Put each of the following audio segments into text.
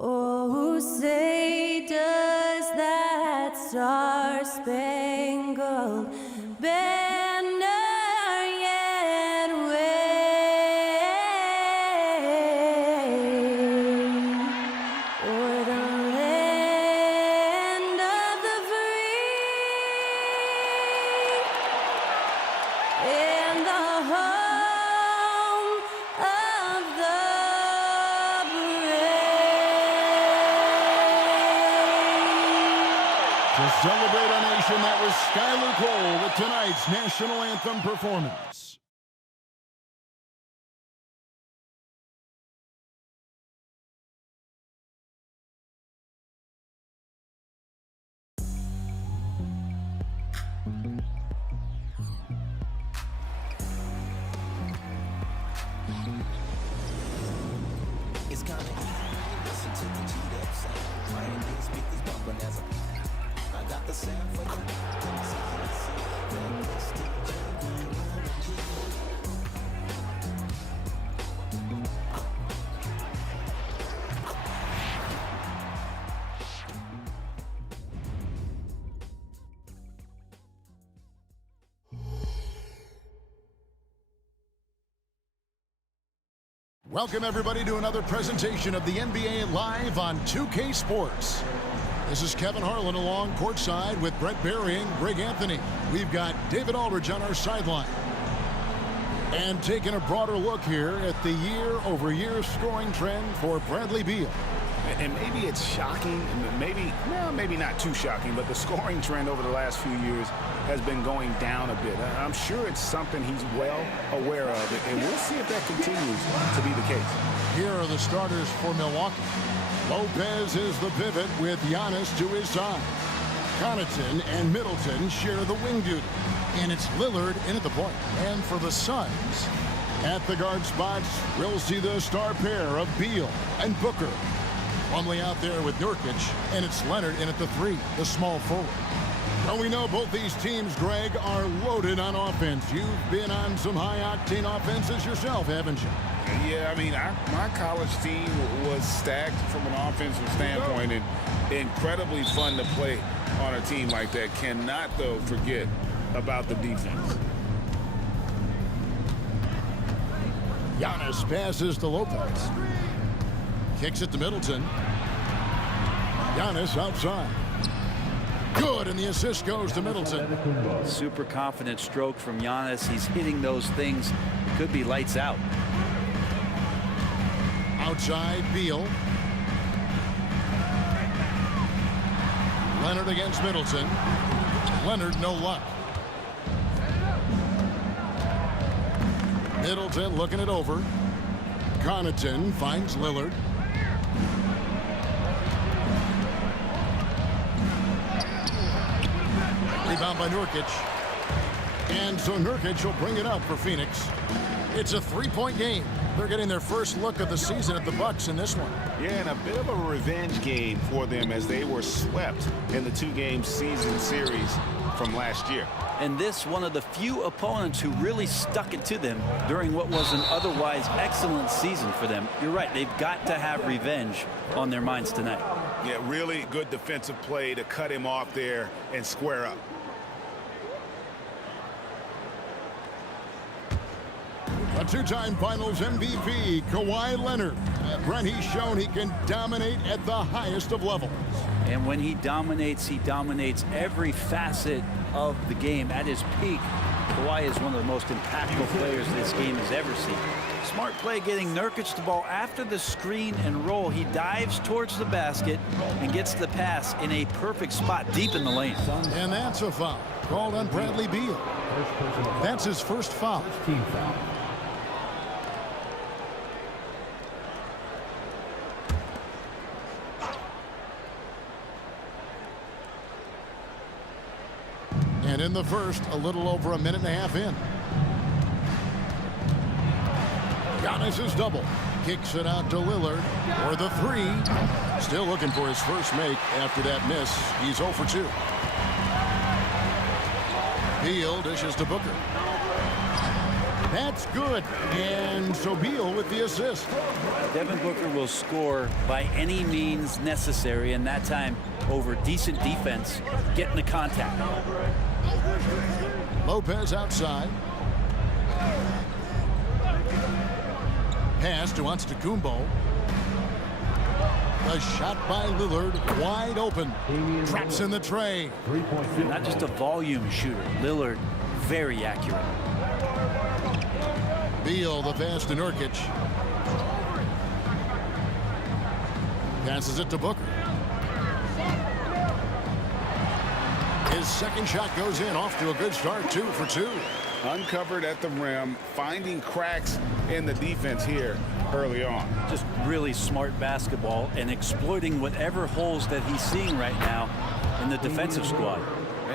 Oh, say does that star-spangled banner yet wave o'er the land of the free and the home of the To celebrate our nation, that was Skylar Cole with tonight's national anthem performance. It's kinda easy when you listen to the G-Dub sound. Playing these speakers bumping as I got the sound for you. Welcome, everybody, to another presentation of the NBA Live on 2K Sports. This is Kevin Harlan along courtside with Brett Barry and Greg Anthony. We've got David Aldridge on our sideline. And taking a broader look here at the year-over-year scoring trend for Bradley Beal. And maybe it's shocking, maybe not too shocking, but the scoring trend over the last few years has been going down a bit. I'm sure it's something he's well aware of, and we'll see if that continues to be the case. Here are the starters for Milwaukee. Lopez is the pivot with Giannis to his side. Connaughton and Middleton share the wing duty, and it's Lillard in at the point. And for the Suns, at the guard spots, we'll see the star pair of Beal and Booker. Plumlee out there with Nurkic, and it's Leonard in at the 3, the small forward. Now we know both these teams, Greg, are loaded on offense. You've been on some high-octane offenses yourself, haven't you? Yeah, I mean, my college team was stacked from an offensive standpoint and incredibly fun to play on a team like that. Cannot, though, forget about the defense. Giannis passes to Lopez. Kicks it to Middleton. Giannis outside. Good, and the assist goes to Middleton. Super confident stroke from Giannis. He's hitting those things. It could be lights out. Outside, Beal. Leonard against Middleton. Leonard, no luck. Middleton looking it over. Connaughton finds Lillard. Rebound by Nurkic. And so Nurkic will bring it up for Pheonix. It's a three-point game. They're getting their first look of the season at the Bucks in this one. Yeah, and a bit of a revenge game for them as they were swept in the 2-game season series from last year. And this one of the few opponents who really stuck it to them during what was an otherwise excellent season for them. You're right, they've got to have revenge on their minds tonight. Yeah, really good defensive play to cut him off there and square up. A two-time Finals MVP, Kawhi Leonard. Brent, he's shown he can dominate at the highest of levels. And when he dominates every facet of the game. At his peak, Kawhi is one of the most impactful players this game has ever seen. Smart play getting Nurkic the ball after the screen and roll. He dives towards the basket and gets the pass in a perfect spot deep in the lane. And that's a foul called on Bradley Beal. That's his first foul. Team foul. And in the first, a little over a minute and a half in. Giannis' double. Kicks it out to Lillard for the 3. Still looking for his first make after that miss. He's 0 for 2. Beal dishes to Booker. That's good. And so Beal with the assist. Devin Booker will score by any means necessary, and that time over decent defense, getting the contact. Lopez outside. Pass to Antetokounmpo. The shot by Lillard, wide open. Traps in the tray. Not just a volume shooter. Lillard, very accurate. Beal, the pass to Nurkic. Passes it to Booker. His second shot goes in, off to a good start, 2 for 2. Uncovered at the rim, finding cracks in the defense here early on. Just really smart basketball and exploiting whatever holes that he's seeing right now in the defensive squad.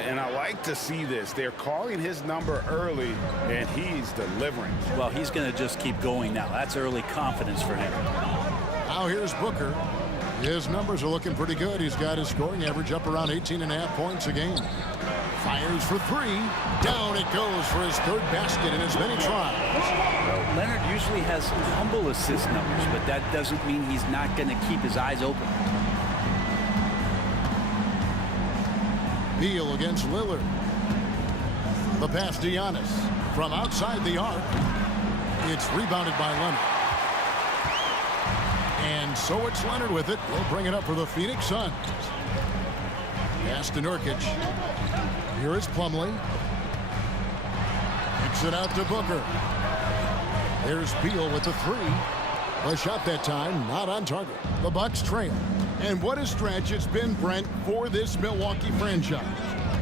And I like to see this. They're calling his number early, and he's delivering. Well, he's going to just keep going now. That's early confidence for him. Now here's Booker. His numbers are looking pretty good. He's got his scoring average up around 18.5 points a game. Fires for 3. Down it goes for his third basket in as many tries. Well, Leonard usually has humble assist numbers, but that doesn't mean he's not going to keep his eyes open. Beal against Lillard. The pass to Giannis. From outside the arc. It's rebounded by Leonard. And so it's Leonard with it. He'll bring it up for the Phoenix Suns. Pass to Nurkic. Here is Plumlee. Kicks it out to Booker. There's Beal with the 3. The shot that time not on target. The Bucks trail. And what a stretch it's been, Brent, for this Milwaukee franchise.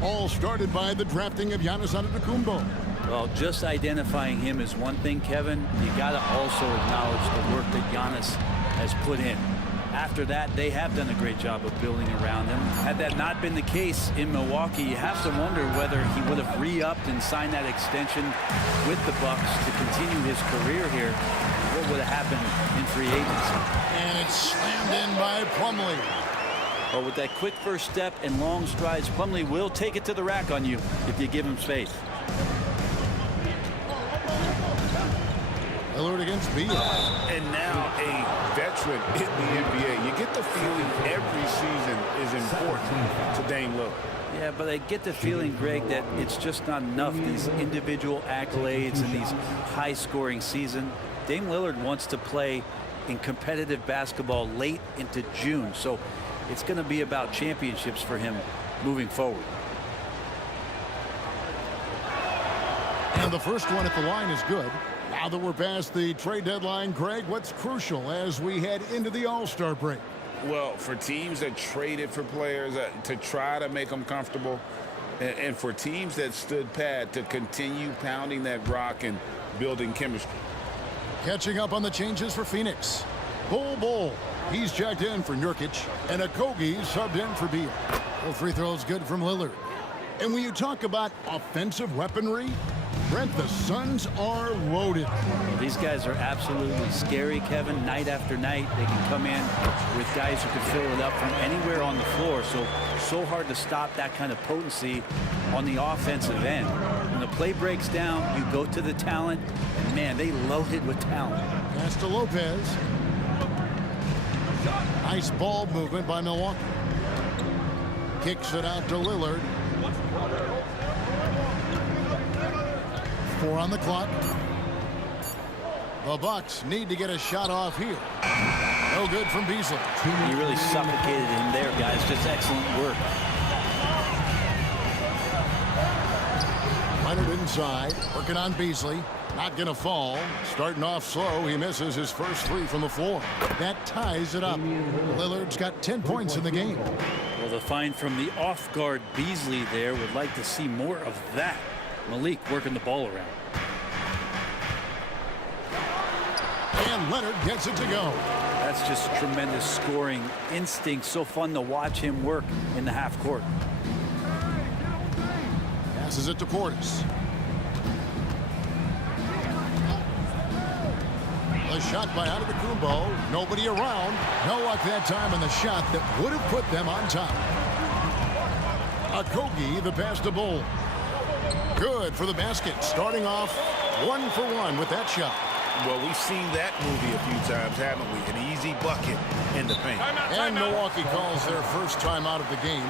All started by the drafting of Giannis Antetokounmpo. Well, just identifying him is one thing, Kevin. You got to also acknowledge the work that Giannis has put in. After that, they have done a great job of building around him. Had that not been the case in Milwaukee, you have to wonder whether he would have re-upped and signed that extension with the Bucks to continue his career here. What would have happened in free agency? And it's slammed in by Plumlee. Well, with that quick first step and long strides, Plumlee will take it to the rack on you if you give him space. Lillard against Beal. And now a veteran in the NBA. You get the feeling every season is important to Dame Lillard. Yeah, but I get the feeling, Greg, that it's just not enough, these individual accolades and these high-scoring seasons. Dame Lillard wants to play in competitive basketball late into June, so it's going to be about championships for him moving forward. And the first one at the line is good. Now that we're past the trade deadline, Greg, what's crucial as we head into the All-Star break? Well, for teams that traded for players to try to make them comfortable, and for teams that stood pat to continue pounding that rock and building chemistry. Catching up on the changes for Phoenix. Bull. He's checked in for Nurkic, and Okogie subbed in for Beal. Well, free throws good from Lillard. And when you talk about offensive weaponry, Brent, the Suns are loaded. Well, these guys are absolutely scary, Kevin. Night after night, they can come in with guys who can fill it up from anywhere on the floor. So hard to stop that kind of potency on the offensive end. When the play breaks down, you go to the talent, and man, they loaded with talent. Pass to Lopez. Nice ball movement by Milwaukee. Kicks it out to Lillard. 4 on the clock. The Bucks need to get a shot off here. No good from Beasley. You really suffocated him there, guys. Just excellent work. Leonard inside, working on Beasley. Not going to fall. Starting off slow, he misses his first 3 from the floor. That ties it up. Lillard's got 10 points in the game. Well, the find from the off-guard Beasley there, would like to see more of that. Malik working the ball around. And Leonard gets it to go. That's just tremendous scoring instinct. So fun to watch him work in the half court. Passes it to Portis. The shot by Antetokounmpo. Nobody around. No luck that time on the shot that would have put them on top. Okogie, the pass to Bull. Good for the basket. Starting off 1 for 1 with that shot. Well, we've seen that movie a few times, haven't we? An easy bucket in the paint. And Milwaukee calls their first time out of the game.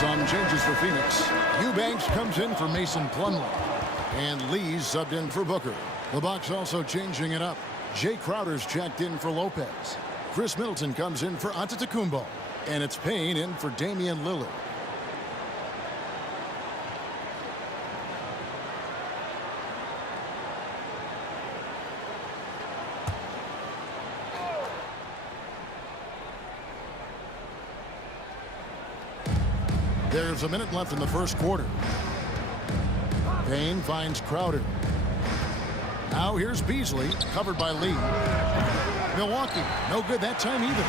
Some changes for Pheonix. Eubanks comes in for Mason Plumlee. And Lee's subbed in for Booker. The Bucks also changing it up. Jay Crowder's checked in for Lopez. Chris Middleton comes in for Antetokounmpo. And it's Payne in for Damian Lillard. There's a minute left in the first quarter. Payne finds Crowder. Now here's Beasley, covered by Lee. Milwaukee, no good that time either.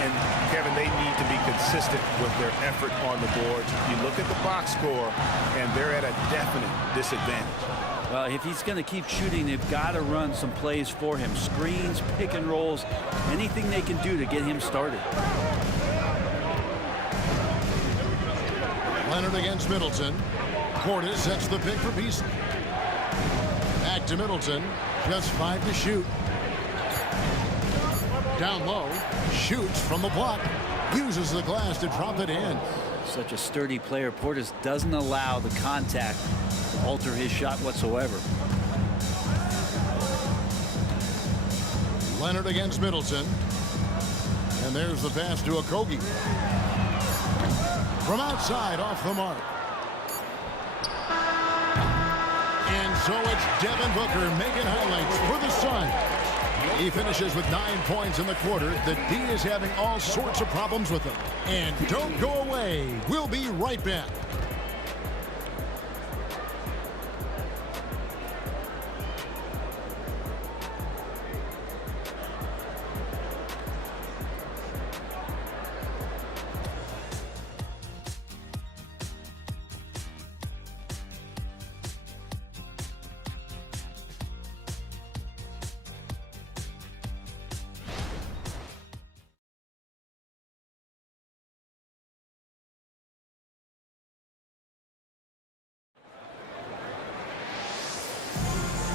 And Kevin, they need to be consistent with their effort on the boards. You look at the box score, and they're at a definite disadvantage. Well, if he's going to keep shooting, they've got to run some plays for him. Screens, pick and rolls, anything they can do to get him started. Leonard against Middleton. Portis sets the pick for Beasley. Back to Middleton. Just 5 to shoot. Down low. Shoots from the block. Uses the glass to drop it in. Such a sturdy player. Portis doesn't allow the contact to alter his shot whatsoever. Leonard against Middleton. And there's the pass to Okogie. From outside, off the mark. And so it's Devin Booker making highlights for the Suns. He finishes with 9 points in the quarter. The D is having all sorts of problems with him. And don't go away. We'll be right back.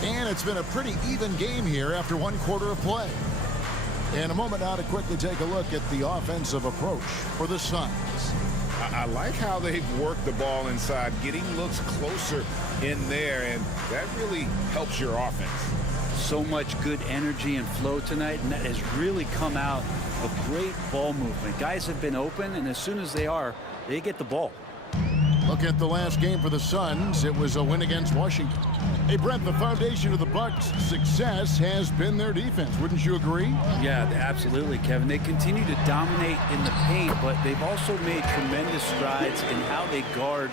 And it's been a pretty even game here after 1 quarter of play. In a moment now to quickly take a look at the offensive approach for the Suns. I like how they've worked the ball inside, getting looks closer in there, and that really helps your offense. So much good energy and flow tonight, and that has really come out of great ball movement. Guys have been open, and as soon as they get the ball. Look at the last game for the Suns. It was a win against Washington. Hey, Brent, the foundation of the Bucks' success has been their defense. Wouldn't you agree? Yeah, absolutely, Kevin. They continue to dominate in the paint, but they've also made tremendous strides in how they guard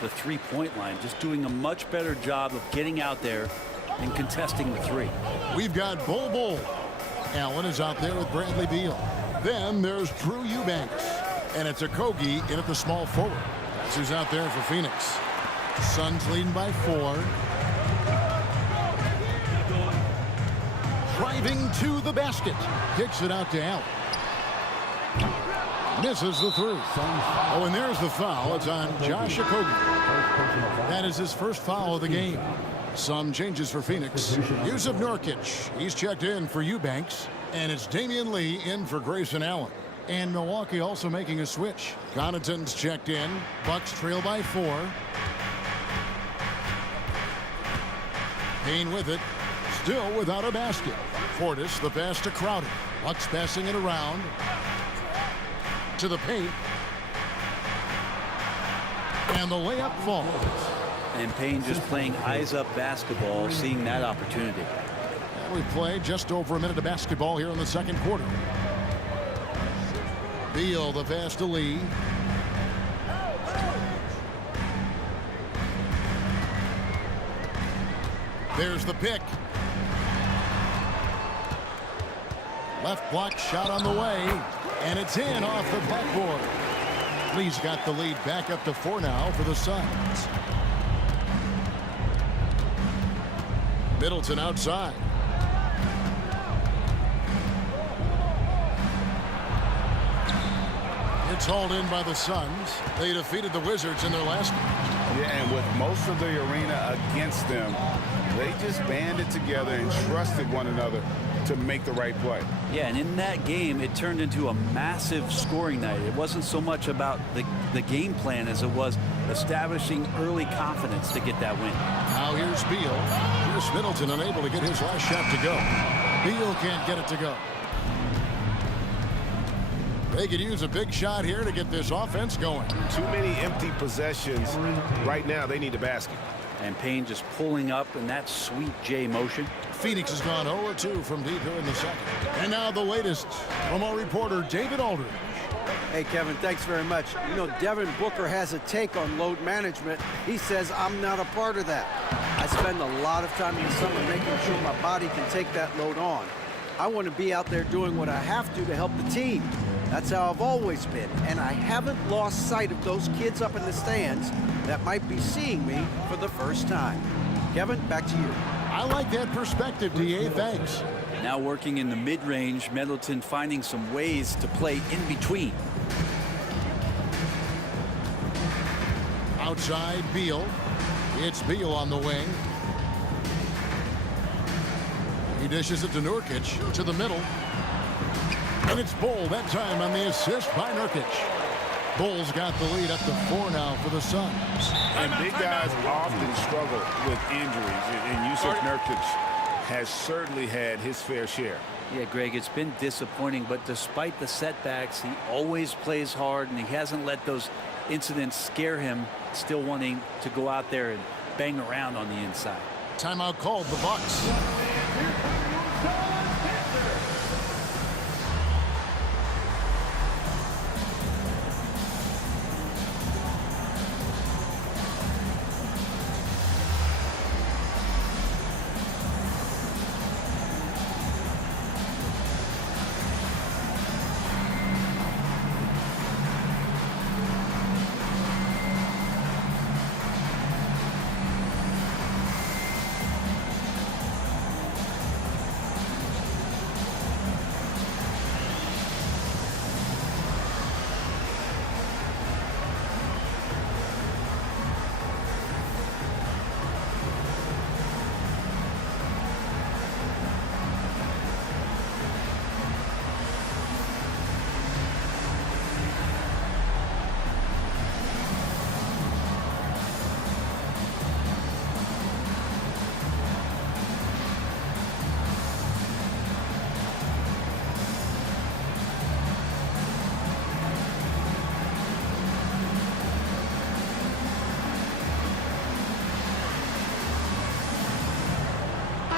the three-point line. Just doing a much better job of getting out there and contesting the three. We've got Bol. Allen is out there with Bradley Beal. Then there's Drew Eubanks. And it's Okogie in at the small forward. That's who's out there for Pheonix. Suns leading by 4. driving to the basket. Kicks it out to Allen. Misses the three. Oh, and there's the foul. It's on Josh Okogie. That is his first foul of the game. Some changes for Pheonix. Yusuf Nurkic. He's checked in for Eubanks. And it's Damian Lee in for Grayson Allen. And Milwaukee also making a switch. Connaughton's checked in. Bucks trail by 4. Payne with it. Still without a basket. Portis, the pass to Crowder. Bucks passing it around to the paint. And the layup falls. And Payne just playing eyes-up basketball, seeing that opportunity. And we played just over a minute of basketball here in the second quarter. Beal, the pass to Lee. There's the pick. Left block shot on the way. And it's in off the backboard. Lee's got the lead back up to 4 now for the Suns. Middleton outside. It's hauled in by the Suns. They defeated the Wizards in their last game. Yeah, and with most of the arena against them, they just banded together and trusted one another to make the right play. Yeah, and in that game, it turned into a massive scoring night. It wasn't so much about the game plan as it was establishing early confidence to get that win. Now here's Beal. Here's Middleton unable to get his last shot to go. Beal can't get it to go. They could use a big shot here to get this offense going. Too many empty possessions. Right now, they need a basket. And Payne just pulling up in that sweet J motion. Pheonix has gone 0-2 from deep here in the second. And now the latest from our reporter, David Aldridge. Hey, Kevin, thanks very much. You know, Devin Booker has a take on load management. He says, I'm not a part of that. I spend a lot of time in the summer making sure my body can take that load on. I want to be out there doing what I have to help the team. That's how I've always been, and I haven't lost sight of those kids up in the stands that might be seeing me for the first time. Kevin, back to you. I like that perspective, D.A. Thanks. Now working in the mid-range, Middleton finding some ways to play in between. Outside, Beal. It's Beal on the wing. He dishes it to Nurkic to the middle. And it's Bull that time on the assist by Nurkic. Bull's got the lead up to 4 now for the Suns. And big guys often struggle with injuries, and Yusuf Nurkic has certainly had his fair share. Yeah, Greg, it's been disappointing, but despite the setbacks, he always plays hard, and he hasn't let those incidents scare him, still wanting to go out there and bang around on the inside. Timeout called, the Bucks.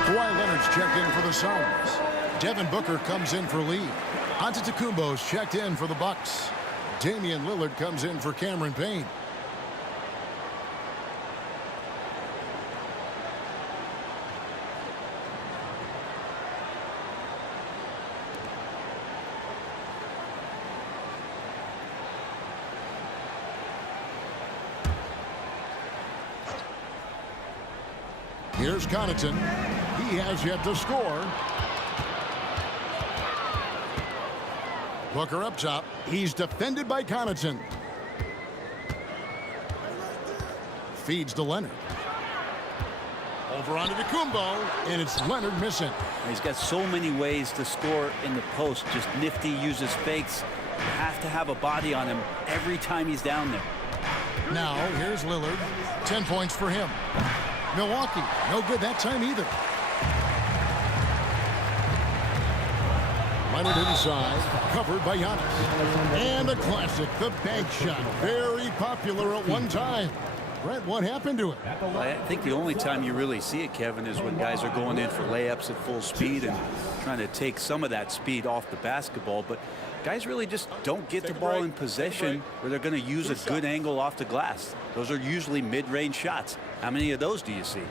Kawhi Leonard's checked in for the Suns. Devin Booker comes in for Lee. Antetokounmpo's checked in for the Bucks. Damian Lillard comes in for Cameron Payne. Here's Connaughton. He has yet to score. Booker up top. He's defended by Connaughton. Feeds to Leonard. Over onto Kumbo, and it's Leonard missing. He's got so many ways to score in the post. Just nifty, uses fakes. You have to have a body on him every time he's down there. Now, here's Lillard. 10 points for him. Milwaukee, no good that time either. Leonard inside, covered by Giannis. And a classic, the bank shot. Very popular at one time. Brett, what happened to it? I think the only time you really see it, Kevin, is when guys are going in for layups at full speed and trying to take some of that speed off the basketball. But guys really just don't get the ball in possession where they're going to use a good angle off the glass. Those are usually mid-range shots. How many of those do you see?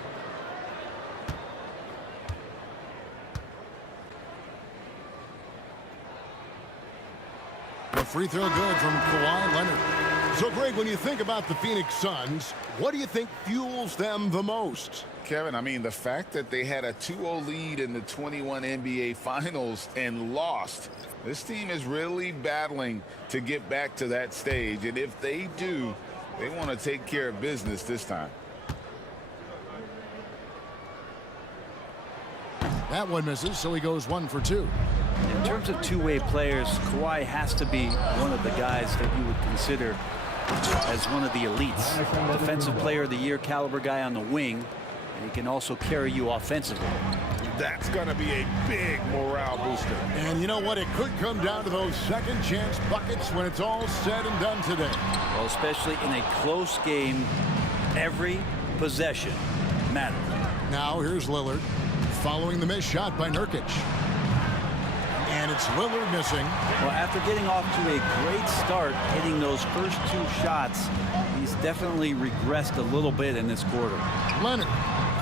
The free throw good from Kawhi Leonard. So, Greg, when you think about the Phoenix Suns, what do you think fuels them the most? Kevin, I mean, the fact that they had a 2-0 lead in the 21 NBA Finals and lost. This team is really battling to get back to that stage. And if they do, they want to take care of business this time. That one misses, so he goes 1 for 2. In terms of two-way players, Kawhi has to be one of the guys that you would consider as one of the elites. Defensive player of the year caliber guy on the wing, and he can also carry you offensively. That's going to be a big morale booster. And you know what? It could come down to those second chance buckets when it's all said and done today. Well, especially in a close game, every possession matters. Now here's Lillard following the missed shot by Nurkic. And it's Lillard missing. Well, after getting off to a great start, hitting those first 2 shots, he's definitely regressed a little bit in this quarter. Leonard.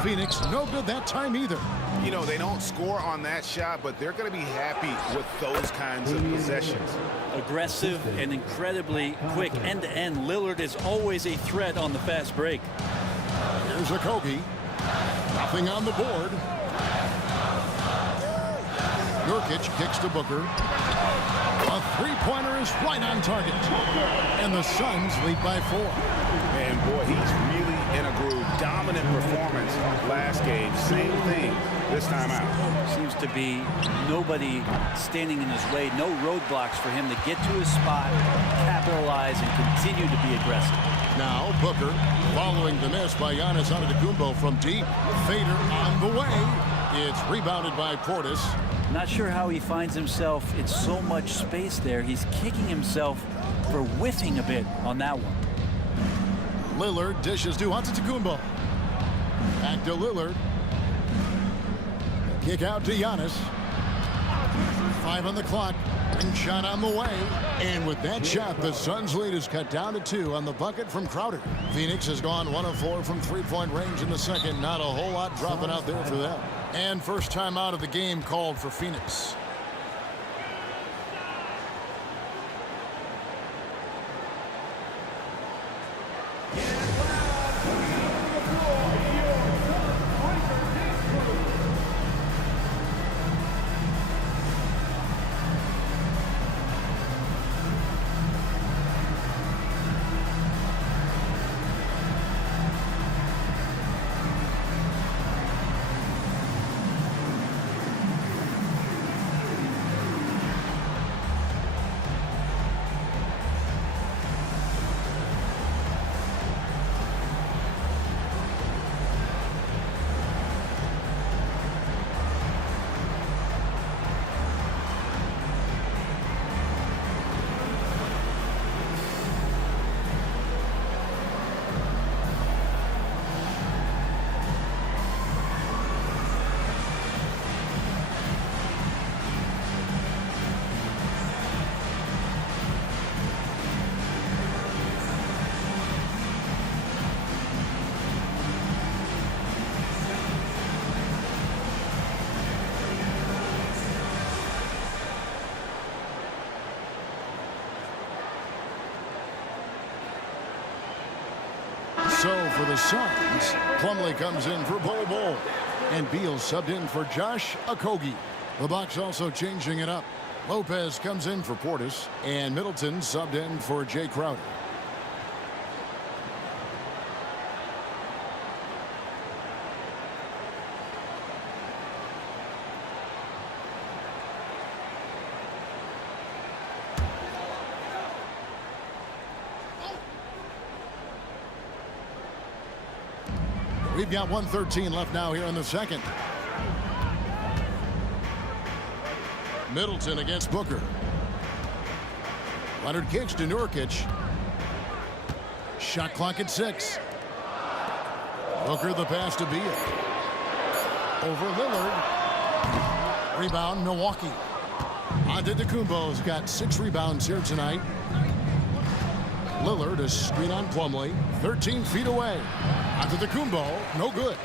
Phoenix, no good that time either. You know, they don't score on that shot, but they're going to be happy with those kinds of possessions. Aggressive and incredibly quick end-to-end. Lillard is always a threat on the fast break. Here's Okogie. Nothing on the board. Nurkic kicks to Booker. A three-pointer is right on target. And the Suns lead by 4. And boy, he's really in a groove. Dominant performance last game. Same thing this time out. Seems to be nobody standing in his way. No roadblocks for him to get to his spot, capitalize, and continue to be aggressive. Now Booker following the miss by Giannis Antetokounmpo from deep. Fader on the way. It's rebounded by Portis. Not sure how he finds himself in so much space there. He's kicking himself for whiffing a bit on that one. Lillard dishes to Antetokounmpo. Back to Lillard. Kick out to Giannis. 5 on the clock. And shot on the way. And with that shot, the Suns' lead is cut down to 2 on the bucket from Crowder. Phoenix has gone 1 of 4 from three-point range in the second. Not a whole lot dropping out there for them. And first time out of the game called for Phoenix. So for the Suns, Plumlee comes in for Bol. And Beal subbed in for Josh Okogie. The Bucks also changing it up. Lopez comes in for Portis, and Middleton subbed in for Jay Crowder. We've got 1:13 left now here in the second. Middleton against Booker. Leonard kicks to Nurkic. Shot clock at 6. Booker the pass to Beal. Over Lillard. Rebound Milwaukee. Antetokounmpo's got 6 rebounds here tonight. Lillard a screen on Plumlee. 13 feet away. Antetokounmpo, no good.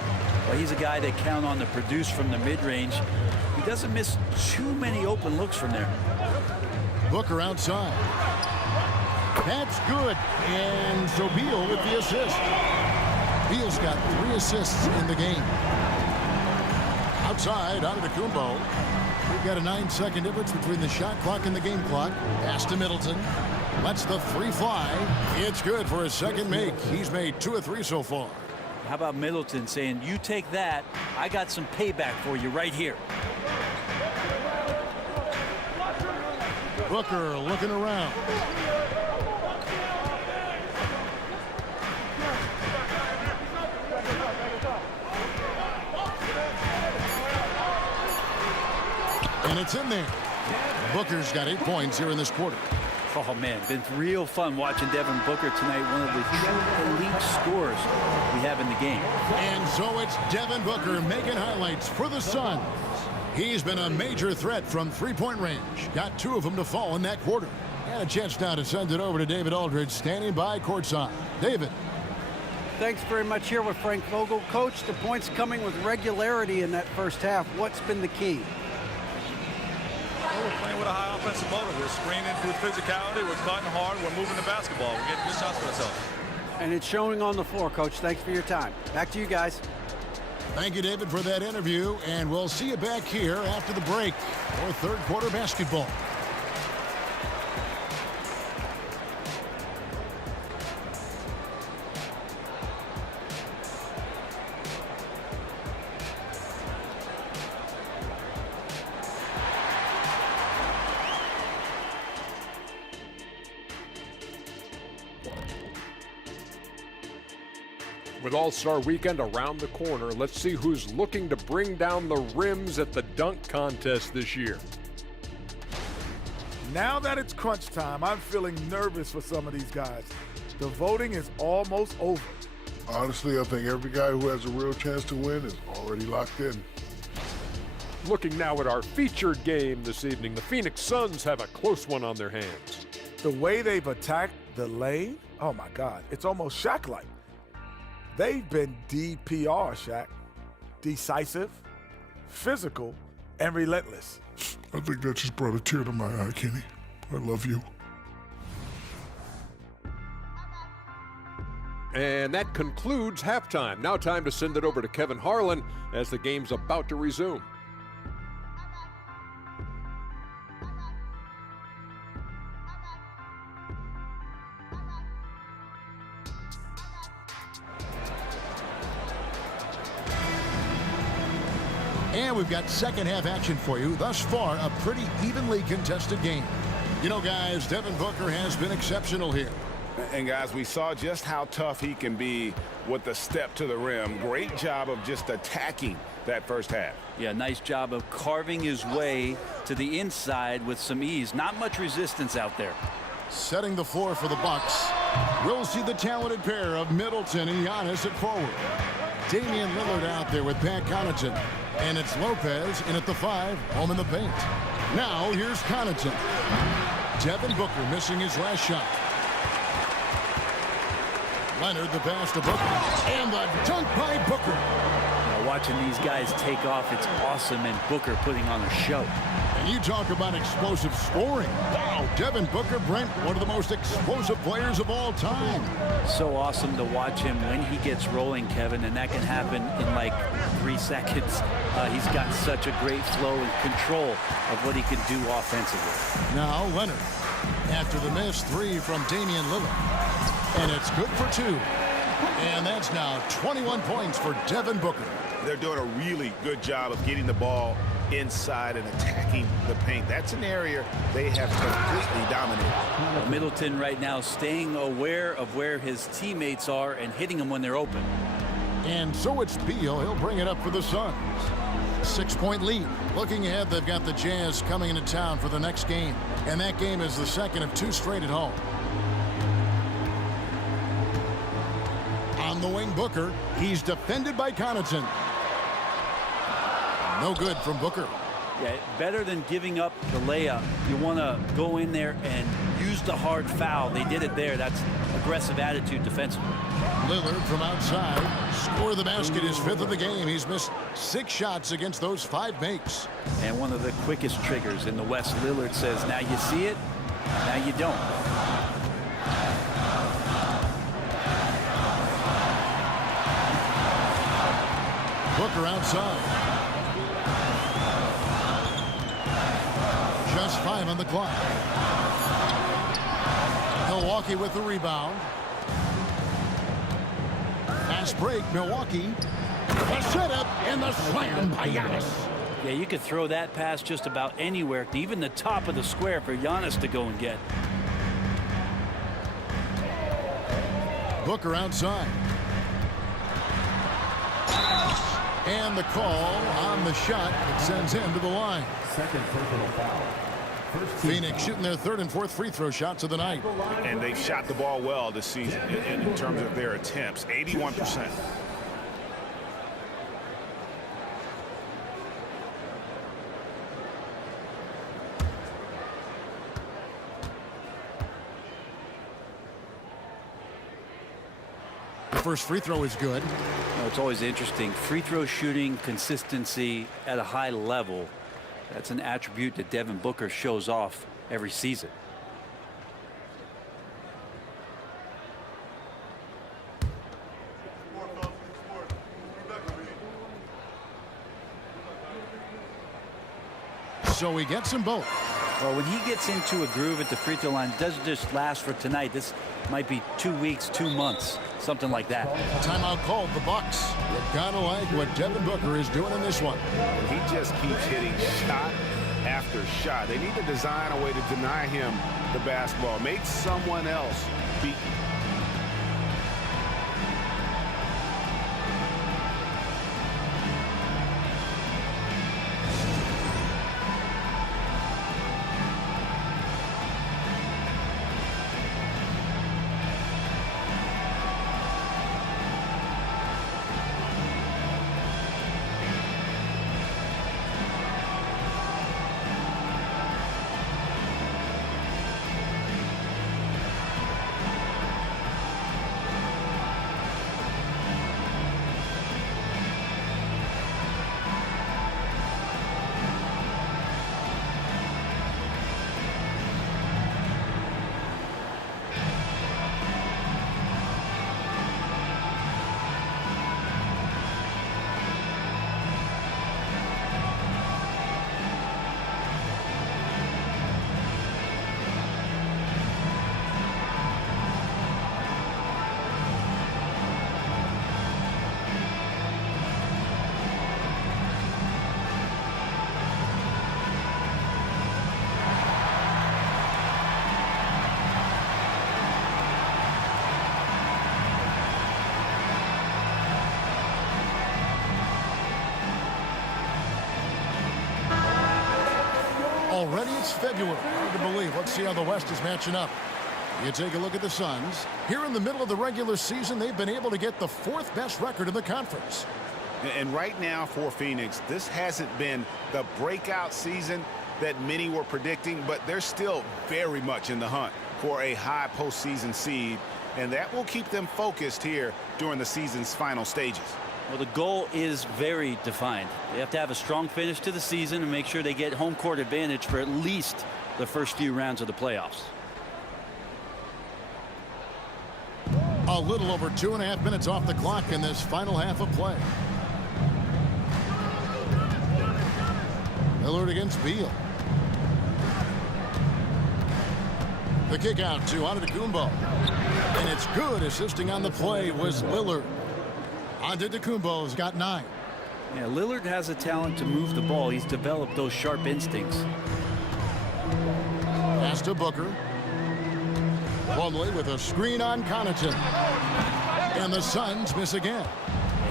Well, he's a guy they count on to produce from the mid-range. He doesn't miss too many open looks from there. Booker outside. That's good. And so Beal with the assist. Beal's got 3 assists in the game. Outside, Antetokounmpo. We've got a 9-second difference between the shot clock and the game clock. Pass to Middleton. Lets the 3 fly. It's good for his second make. He's made 2 of 3 so far. How about Middleton saying, you take that, I got some payback for you right here. Booker looking around. And it's in there. Booker's got 8 points here in this quarter. Oh, man, been real fun watching Devin Booker tonight. One of the true elite scorers we have in the game. And so it's Devin Booker making highlights for the Suns. He's been a major threat from 3-point range. Got 2 of them to fall in that quarter. And a chance now to send it over to David Aldridge, standing by courtside. David. Thanks very much here with Frank Vogel. Coach, the points coming with regularity in that first half. What's been the key? Well, we're playing with a high offensive motor. We're screening with physicality. We're cutting hard. We're moving the basketball. We're getting good shots for ourselves. And it's showing on the floor, Coach. Thanks for your time. Back to you guys. Thank you, David, for that interview. And we'll see you back here after the break for third quarter basketball. With All-Star Weekend around the corner, let's see who's looking to bring down the rims at the dunk contest this year. Now that it's crunch time, I'm feeling nervous for some of these guys. The voting is almost over. Honestly, I think every guy who has a real chance to win is already locked in. Looking now at our featured game this evening, the Pheonix Suns have a close one on their hands. The way they've attacked the lane, oh my God, it's almost Shaq-like. They've been DPR, Shaq. Decisive, physical, and relentless. I think that just brought a tear to my eye, Kenny. I love you. And that concludes halftime. Now time to send it over to Kevin Harlan as the game's about to resume. And we've got second half action for you. Thus far, a pretty evenly contested game. You know, guys, Devin Booker has been exceptional here. And, guys, we saw just how tough he can be with the step to the rim. Great job of just attacking that first half. Yeah, nice job of carving his way to the inside with some ease. Not much resistance out there. Setting the floor for the Bucks. We'll see the talented pair of Middleton and Giannis at forward. Damian Lillard out there with Pat Connaughton. And it's Lopez in at the 5, home in the paint. Now here's Connaughton. Devin Booker missing his last shot. Leonard the pass to Booker. And the dunk by Booker. Watching these guys take off, it's awesome, and Booker putting on a show. And you talk about explosive scoring. Wow, Devin Booker, Brent, one of the most explosive players of all time. So awesome to watch him when he gets rolling, Kevin, and that can happen in like 3 seconds. He's got such a great flow and control of what he can do offensively. Now Leonard, after the missed 3 from Damian Lillard. And it's good for 2. And that's now 21 points for Devin Booker. They're doing a really good job of getting the ball inside and attacking the paint. That's an area they have completely dominated. Middleton right now staying aware of where his teammates are and hitting them when they're open. And so it's Beal. He'll bring it up for the Suns. 6-point lead. Looking ahead, they've got the Jazz coming into town for the next game. And that game is the second of 2 straight at home. On the wing, Booker. He's defended by Connaughton. No good from Booker. Yeah, better than giving up the layup. You want to go in there and use the hard foul. They did it there. That's aggressive attitude defensively. Lillard from outside. Score the basket, his 5th of the game. He's missed 6 shots against those 5 makes. And one of the quickest triggers in the West. Lillard says, now you see it, now you don't. Booker outside. Just 5 on the clock. Milwaukee with the rebound. Fast break, Milwaukee. The setup and the slam by Giannis. Yeah, you could throw that pass just about anywhere, even the top of the square for Giannis to go and get. Booker outside. And the call on the shot that sends him to the line. Second personal foul. Pheonix shooting their 3rd and 4th free throw shots of the night. And they've shot the ball well this season in terms of their attempts. 81%. The first free throw is good. It's always interesting. Free throw shooting consistency at a high level. That's an attribute that Devin Booker shows off every season. So he gets them both. Well, when he gets into a groove at the free throw line, it doesn't just last for tonight. This might be 2 weeks, 2 months, something like that. Timeout called, the Bucks. You gotta like what Devin Booker is doing in this one. He just keeps hitting shot after shot. They need to design a way to deny him the basketball. Make someone else beat. Already it's February. Hard to believe. Let's see how the West is matching up. You take a look at the Suns. Here in the middle of the regular season, they've been able to get the 4th best record in the conference. And right now for Pheonix, this hasn't been the breakout season that many were predicting, but they're still very much in the hunt for a high postseason seed, and that will keep them focused here during the season's final stages. Well, the goal is very defined. They have to have a strong finish to the season and make sure they get home court advantage for at least the first few rounds of the playoffs. A little over 2.5 minutes off the clock in this final half of play. Lillard against Beal. The kick out to Antetokounmpo. And it's good. Assisting on the play was Lillard. Antetokounmpo's got 9. Yeah, Lillard has a talent to move the ball. He's developed those sharp instincts. Pass to Booker. Plumlee with a screen on Connaughton. And the Suns miss again.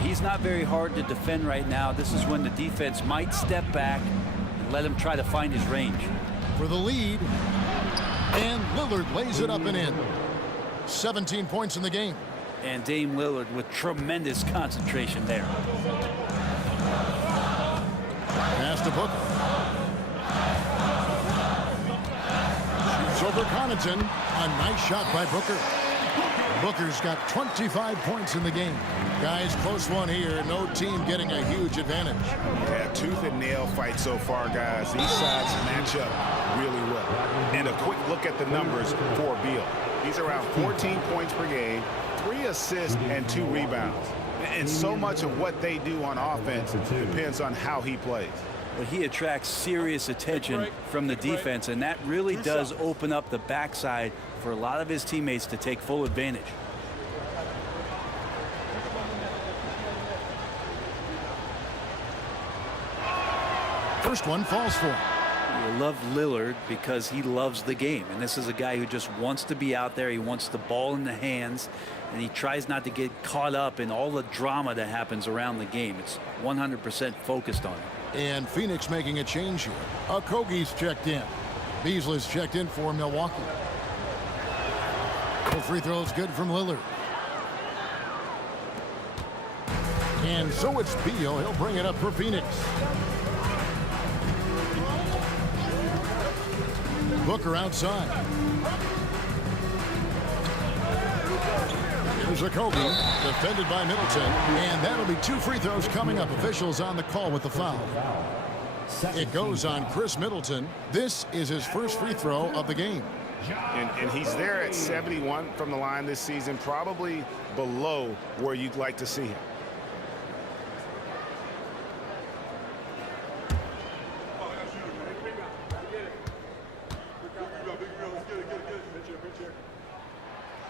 He's not very hard to defend right now. This is when the defense might step back and let him try to find his range. For the lead. And Lillard lays it up and in. 17 points in the game. And Dame Lillard with tremendous concentration there. Pass to Booker. Shoots over Connaughton. A nice shot by Booker. Booker's got 25 points in the game. Guys, close one here. No team getting a huge advantage. Yeah, tooth and nail fight so far, guys. These sides match up really well. And a quick look at the numbers for Beal. He's around 14 points per game, 3 assists, and 2 rebounds. And so much of what they do on offense depends on how he plays. Well, he attracts serious attention from the defense, and that really does open up the backside for a lot of his teammates to take full advantage. First one falls for him. You love Lillard because he loves the game, and this is a guy who just wants to be out there. He wants the ball in the hands, and he tries not to get caught up in all the drama that happens around the game. It's 100% focused on it. And Pheonix making a change here. Okogie's checked in. Beasley's checked in for Milwaukee. The free throw is good from Lillard. And so it's Beal. He'll bring it up for Pheonix. Booker outside. Here's Okogie, defended by Middleton, and that'll be 2 free throws coming up. Officials on the call with the foul. It goes on Chris Middleton. This is his first free throw of the game. And he's there at 71 from the line this season, probably below where you'd like to see him.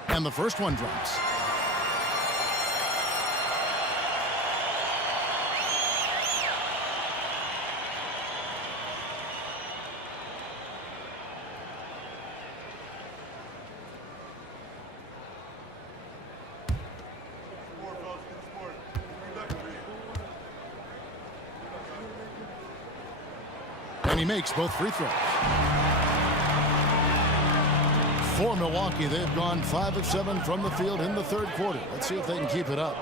And the first one drops. And he makes both free throws. For Milwaukee, they've gone 5 of 7 from the field in the third quarter. Let's see if they can keep it up.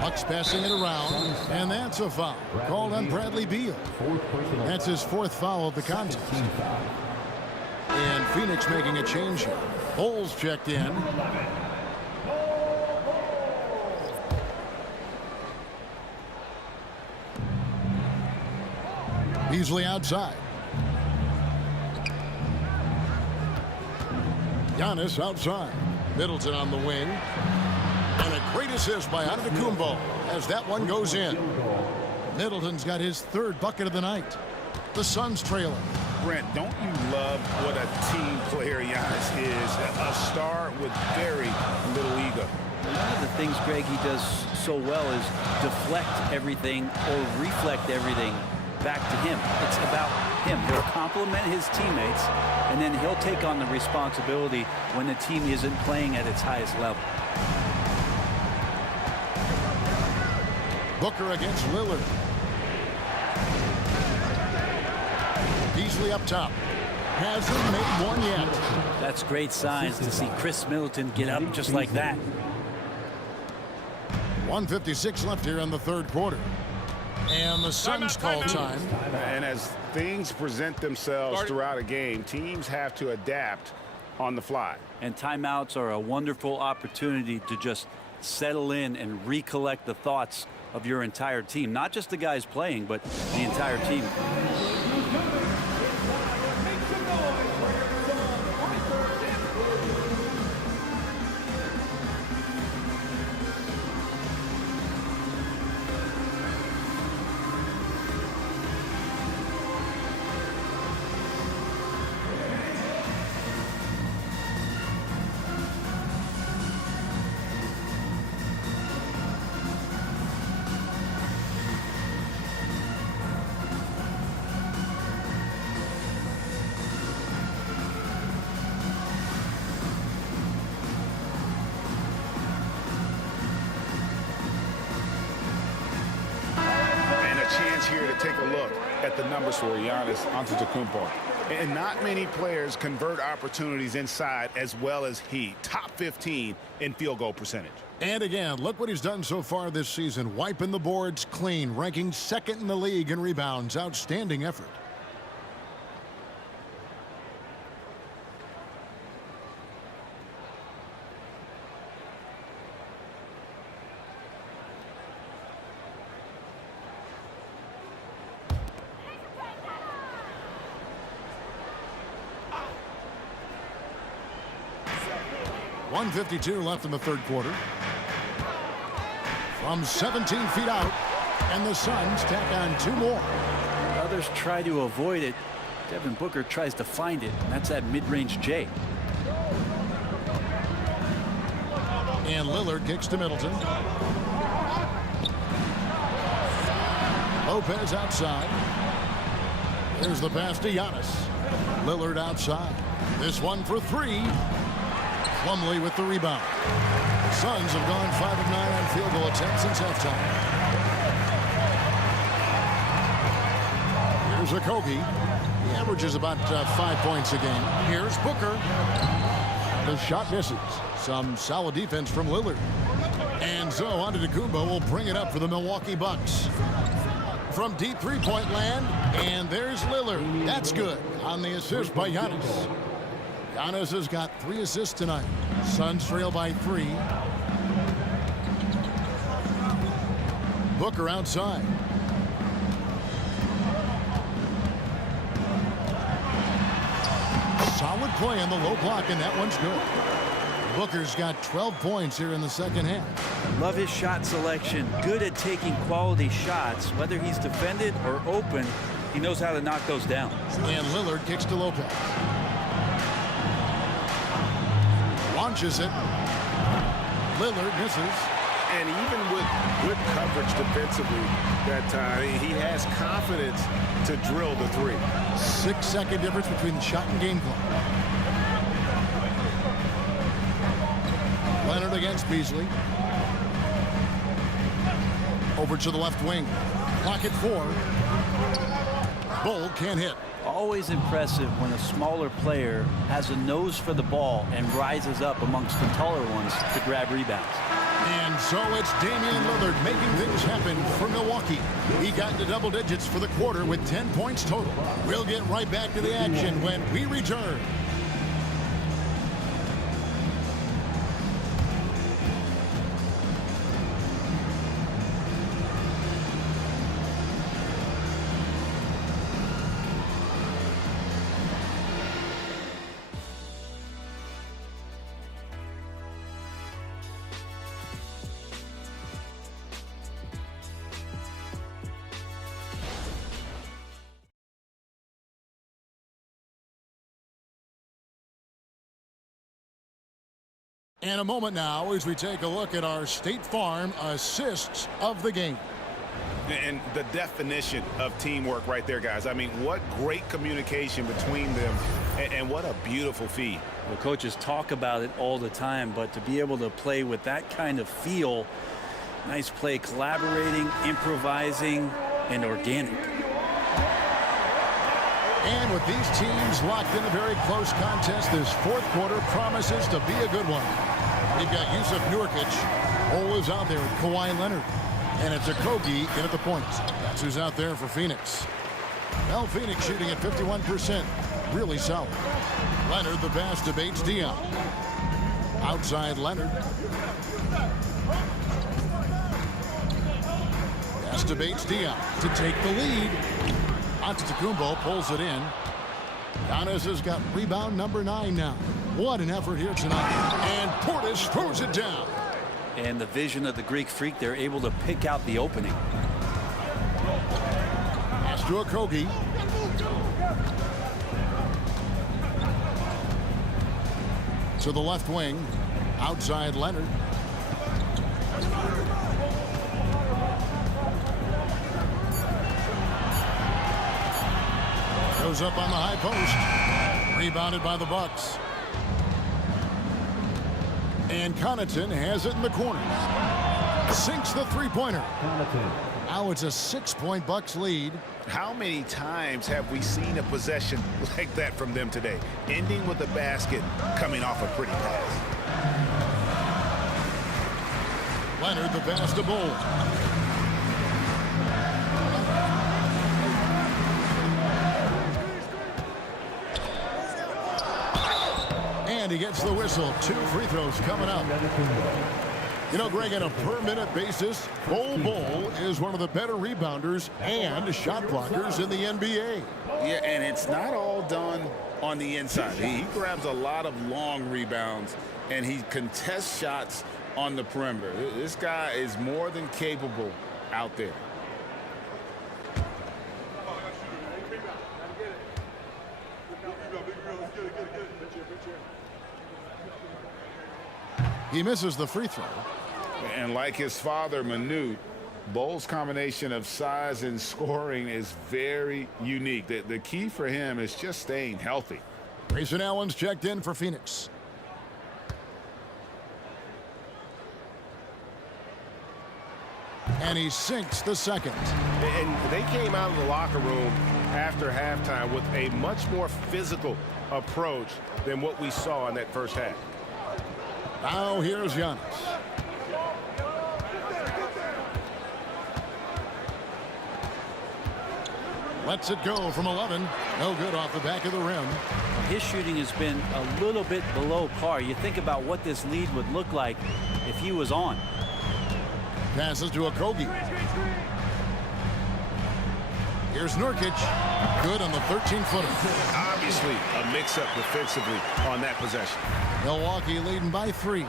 Bucks passing it around, and that's a foul called on Bradley Beal. That's his 4th foul of the contest. And Pheonix making a change here. Holes checked in. Beasley outside. Giannis outside. Middleton on the wing. And a great assist by Antetokounmpo as that one goes in. Middleton's got his 3rd bucket of the night. The Suns trailing. Brent, don't you love what a team player Giannis is? A star with very little ego. One of the things, Greg, he does so well is deflect everything or reflect everything back to him. It's about him. He'll compliment his teammates, and then he'll take on the responsibility when the team isn't playing at its highest level. Booker against Lillard. Beasley up top. Hasn't made one yet. That's great signs to see Chris Middleton get up just like that. 1:56 left here in the third quarter. And the Suns call time. And as things present themselves throughout a game, teams have to adapt on the fly. And timeouts are a wonderful opportunity to just settle in and recollect the thoughts of your entire team. Not just the guys playing, but the entire team. Here to take a look at the numbers for Giannis Antetokounmpo. And not many players convert opportunities inside as well as he. Top 15 in field goal percentage. And again, look what he's done so far this season. Wiping the boards clean, ranking second in the league in rebounds. Outstanding effort. .152 left in the third quarter. From 17 feet out, and the Suns tack on 2 more. Others try to avoid it. Devin Booker tries to find it, and that's that mid-range J. And Lillard kicks to Middleton. Lopez outside. There's the pass to Giannis. Lillard outside. This one for 3. Plumlee with the rebound. The Suns have gone 5 of 9 on field goal attempts since halftime. Here's Okogie. He averages about 5 points a game. Here's Booker. The shot misses. Some solid defense from Lillard. And so Antetokounmpo will bring it up for the Milwaukee Bucks. From deep three-point land, and there's Lillard. That's good on the assist by Giannis. Giannis has got 3 assists tonight. Suns trail by 3. Booker outside. Solid play on the low block, and that one's good. Booker's got 12 points here in the second half. Love his shot selection. Good at taking quality shots. Whether he's defended or open, he knows how to knock those down. And Lillard kicks to Lopez. Launches it. Lillard misses. And even with good coverage defensively that time, he has confidence to drill the 3. 6-second difference between the shot and game clock. Leonard against Beasley. Over to the left wing. Clock at 4. Bull can't hit. Always impressive when a smaller player has a nose for the ball and rises up amongst the taller ones to grab rebounds. And so it's Damian Lillard making things happen for Milwaukee. He got into double digits for the quarter with 10 points total. We'll get right back to the action when we return. And a moment now as we take a look at our State Farm assists of the game. And the definition of teamwork right there, guys. I mean, what great communication between them, and what a beautiful feed. Well, coaches talk about it all the time, but to be able to play with that kind of feel, nice play, collaborating, improvising, and organic. And with these teams locked in a very close contest, this fourth quarter promises to be a good one. We've got Yusuf Nurkic, always out there with Kawhi Leonard. And it's Okogie in at the point. That's who's out there for Pheonix. Well, Pheonix shooting at 51%. Really solid. Leonard, the pass to Bates Dion. Outside Leonard. pass to Bates-Diop to take the lead. Antetokounmpo pulls it in. Giannis has got rebound number 9 now. What an effort here tonight. And Portis throws it down. And the vision of the Greek Freak, they're able to pick out the opening. Pass to Okogie. To the left wing. Outside Leonard. Goes up on the high post. Rebounded by the Bucks. And Connaughton has it in the corner. Sinks the three-pointer. Now it's a 6-point Bucks lead. How many times have we seen a possession like that from them today? Ending with a basket, coming off a pretty pass. Leonard the pass to Bull. And he gets the whistle. 2 free throws coming up. You know, Greg, on a per-minute basis, Bull is one of the better rebounders and shot blockers in the NBA. Yeah, and it's not all done on the inside. He grabs a lot of long rebounds, and he contests shots on the perimeter. This guy is more than capable out there. He misses the free throw. And like his father, Manute, Bull's combination of size and scoring is very unique. The key for him is just staying healthy. Grayson Allen's checked in for Pheonix. And he sinks the second. And they came out of the locker room after halftime with a much more physical approach than what we saw in that first half. Now here's Giannis. Lets it go from 11. No good off the back of the rim. His shooting has been a little bit below par. You think about what this lead would look like if he was on. Passes to Okogie. Here's Nurkic. Good on the 13-footer. Obviously a mix-up defensively on that possession. Milwaukee leading by 3.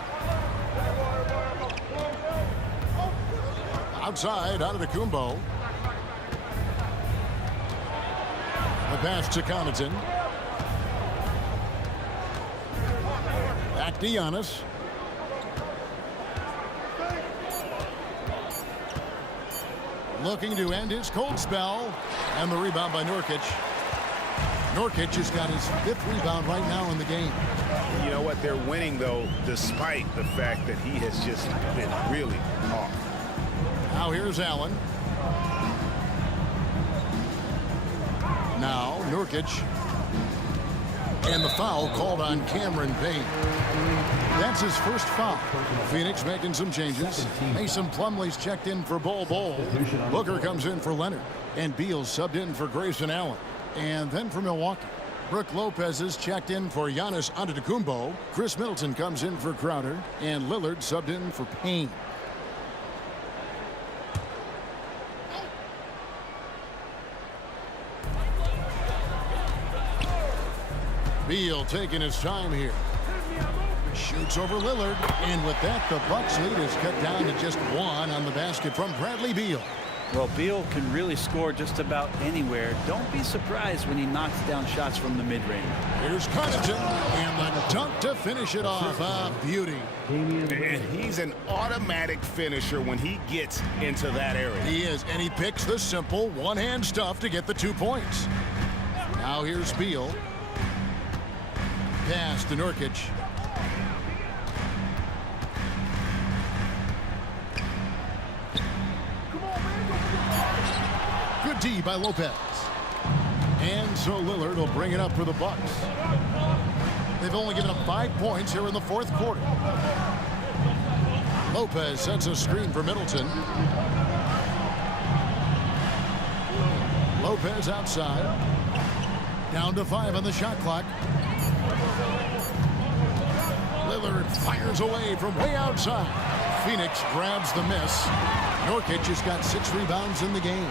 Outside, Antetokounmpo. The pass to Connaughton. Back to Giannis. Looking to end his cold spell. And the rebound by Nurkic. Nurkic has got his 5th rebound right now in the game. You know what? They're winning, though, despite the fact that he has just been really off. Now here's Allen. Now Nurkic. And the foul called on Cameron Payne. That's his first foul. Pheonix making some changes. Mason Plumlee's checked in for Bull. Booker comes in for Leonard. And Beal subbed in for Grayson Allen. And then for Milwaukee, Brook Lopez is checked in for Giannis Antetokounmpo. Chris Middleton comes in for Crowder. And Lillard subbed in for Payne. Beal taking his time here. Shoots over Lillard. And with that, the Bucks lead is cut down to just 1 on the basket from Bradley Beal. Well, Beal can really score just about anywhere. Don't be surprised when he knocks down shots from the mid-range. Here's Connaughton, and the dunk to finish it off. A beauty. And he's an automatic finisher when he gets into that area. He is, and he picks the simple one-hand stuff to get the 2 points. Now here's Beal. Pass to Nurkic. Good D by Lopez. And so Lillard will bring it up for the Bucks. They've only given up 5 points here in the 4th quarter. Lopez sets a screen for Middleton. Lopez outside. Down to 5 on the shot clock. Lillard fires away from way outside. Pheonix grabs the miss. Nurkic has got 6 rebounds in the game.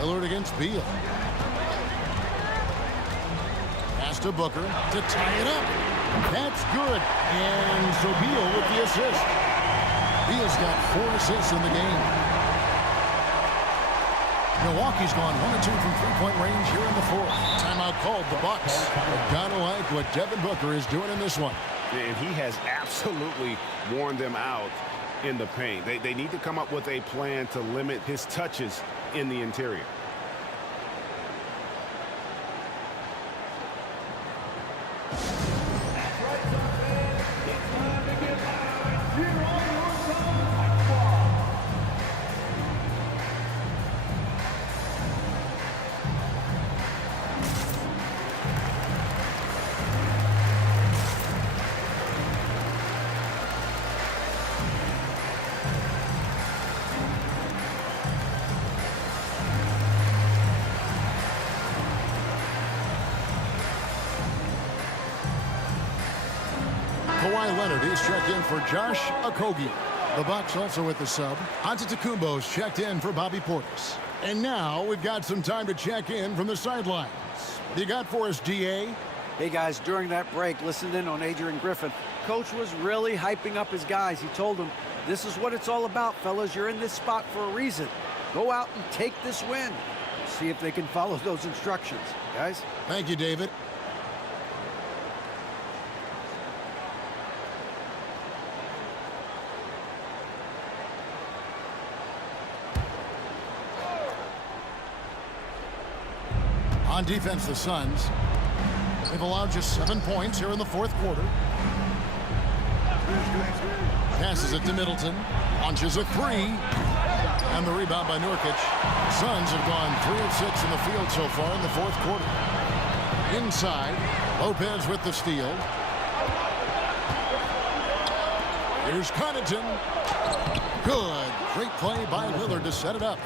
Lillard against Beal. Pass to Booker to tie it up. That's good. And so Beal with the assist. Beal's got 4 assists in the game. Milwaukee's gone 1 of 2 from three-point range here in the 4th. Timeout called the Bucks. But gotta like what Devin Booker is doing in this one. And he has absolutely worn them out in the paint. They need to come up with a plan to limit his touches in the interior. Kawhi Leonard is checked in for Josh Okogie. The Bucks also with the sub. Antetokounmpo's checked in for Bobby Portis. And now we've got some time to check in from the sidelines. What you got for us, DA? Hey, guys, during that break, listened in on Adrian Griffin. Coach was really hyping up his guys. He told them, this is what it's all about, fellas. You're in this spot for a reason. Go out and take this win. See if they can follow those instructions, guys. Thank you, David. On defense, the Suns. They've allowed just 7 points here in the 4th quarter. Passes it to Middleton. Launches a 3. And the rebound by Nurkic. Suns have gone 3 of 6 in the field so far in the 4th quarter. Inside, Lopez with the steal. Here's Connaughton. Good. Great play by Lillard to set it up.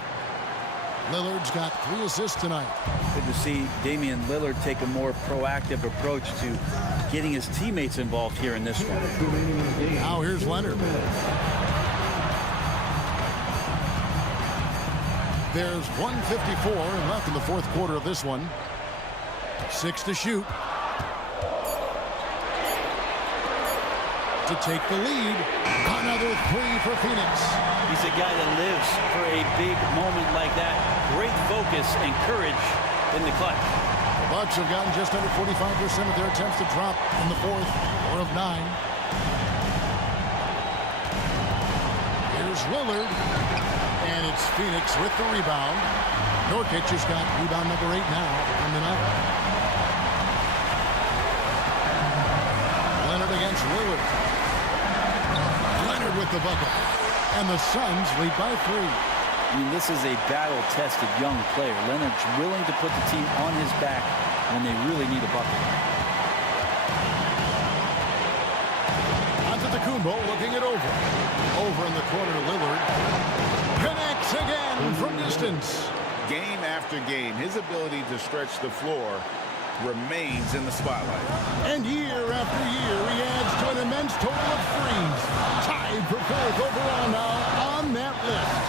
Lillard's got 3 assists tonight. Good to see Damian Lillard take a more proactive approach to getting his teammates involved here in this one. Now here's Leonard. There's 1:54 left in the 4th quarter of this one. 6 to shoot. To take the lead. Another 3 for Pheonix. He's a guy that lives for a big moment like that. Great focus and courage in the clutch. The Bucks have gotten just under 45% of their attempts to drop in the 4th, 4 of 9. Here's Lillard. And it's Pheonix with the rebound. Nurkic has got rebound number 8 now in the night. Leonard against Lillard. Leonard with the bucket. And the Suns lead by 3. I mean, this is a battle-tested young player. Leonard's willing to put the team on his back when they really need a bucket. Antetokounmpo looking it over. Over in the corner to Lillard. Connects again from distance. Game after game, his ability to stretch the floor remains in the spotlight. And year after year, he adds to an immense total of 3s. Tied for 4th overall now on that list.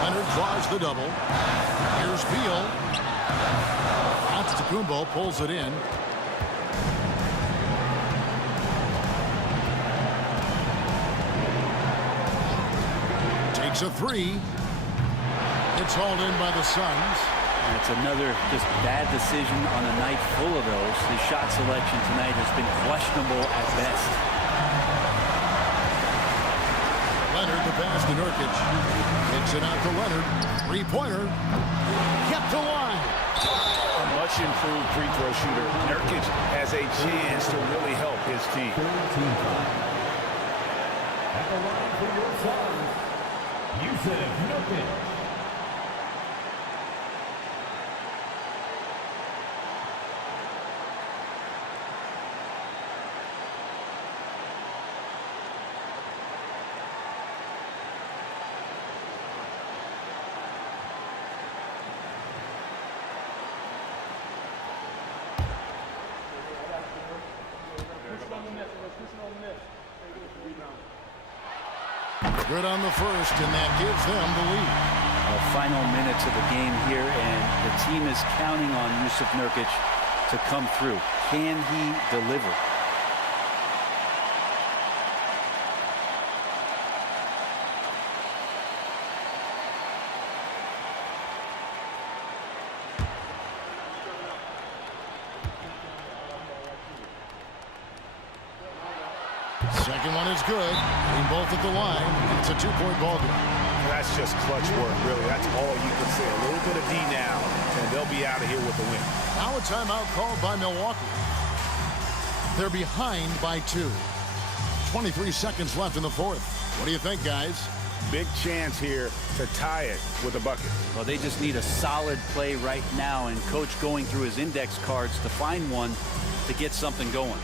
Leonard draws the double. Here's Beal. Antetokounmpo pulls it in. Takes a 3. It's hauled in by the Suns. It's another just bad decision on a night full of those. His shot selection tonight has been questionable at best. Leonard, the pass to Nurkic. Kicks it out to Leonard. 3-pointer. Kept alive. A much improved free throw shooter. Nurkic has a chance to really help his team. At the line for your Suns, Nurkic. Good on the first, and that gives them the lead. Final minutes of the game here, and the team is counting on Yusuf Nurkic to come through. Can he deliver? Second one is good. Being both at the line. It's a two-point ball game. That's just clutch work, really. That's all you can say. A little bit of D now, and they'll be out of here with the win. Now a timeout called by Milwaukee. They're behind by 2. 23 seconds left in the fourth. What do you think, guys? Big chance here to tie it with a bucket. Well, they just need a solid play right now, and Coach going through his index cards to find one to get something going.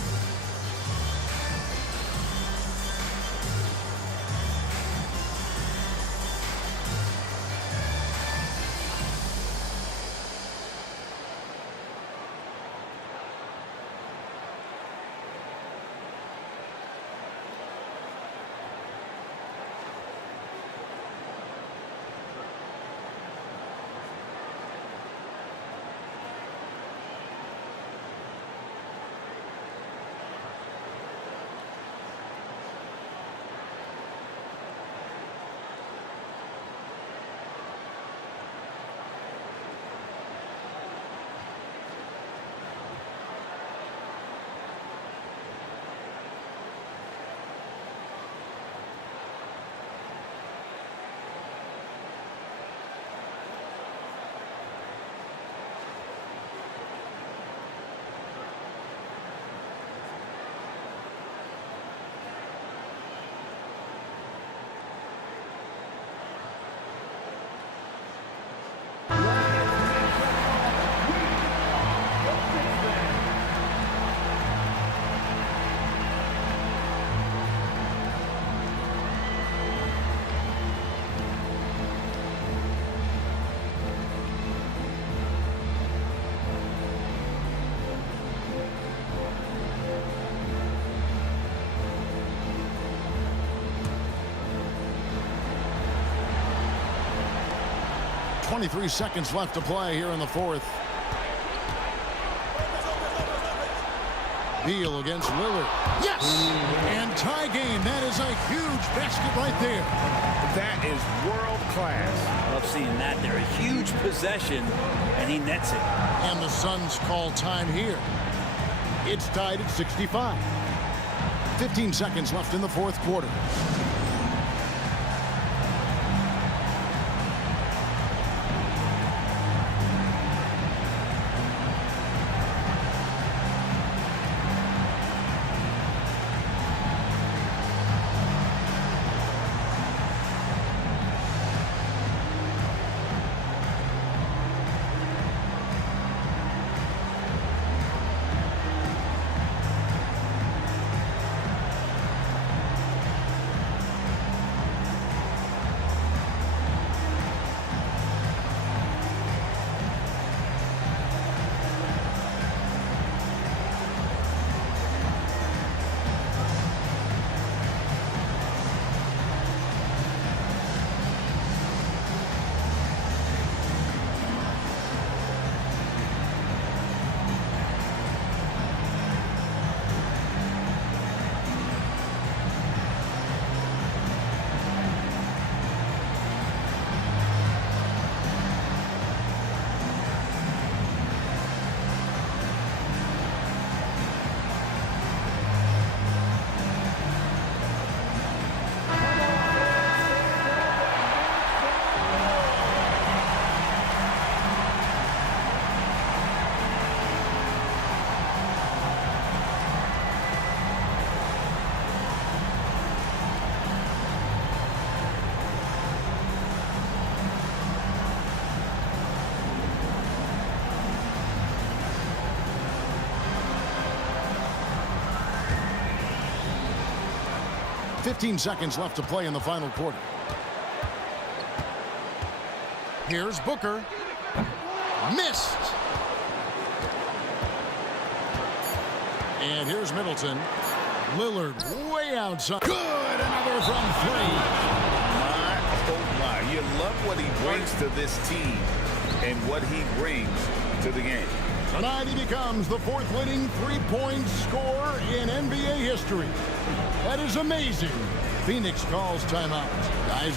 .23 seconds left to play here in the fourth. Beal against Lillard. Yes! And tie game. That is a huge basket right there. That is world class. Love seeing that there. A huge possession, and he nets it. And the Suns call time here. It's tied at 65. 15 seconds left in the fourth quarter. .15 seconds left to play in the final quarter. Here's Booker. Missed. And here's Middleton. Lillard way outside. Good. Another from 3. what he brings to this team and what he brings to the game. Tonight he becomes the 4th winning three-point scorer in NBA history. That is amazing. Pheonix calls timeout. Guys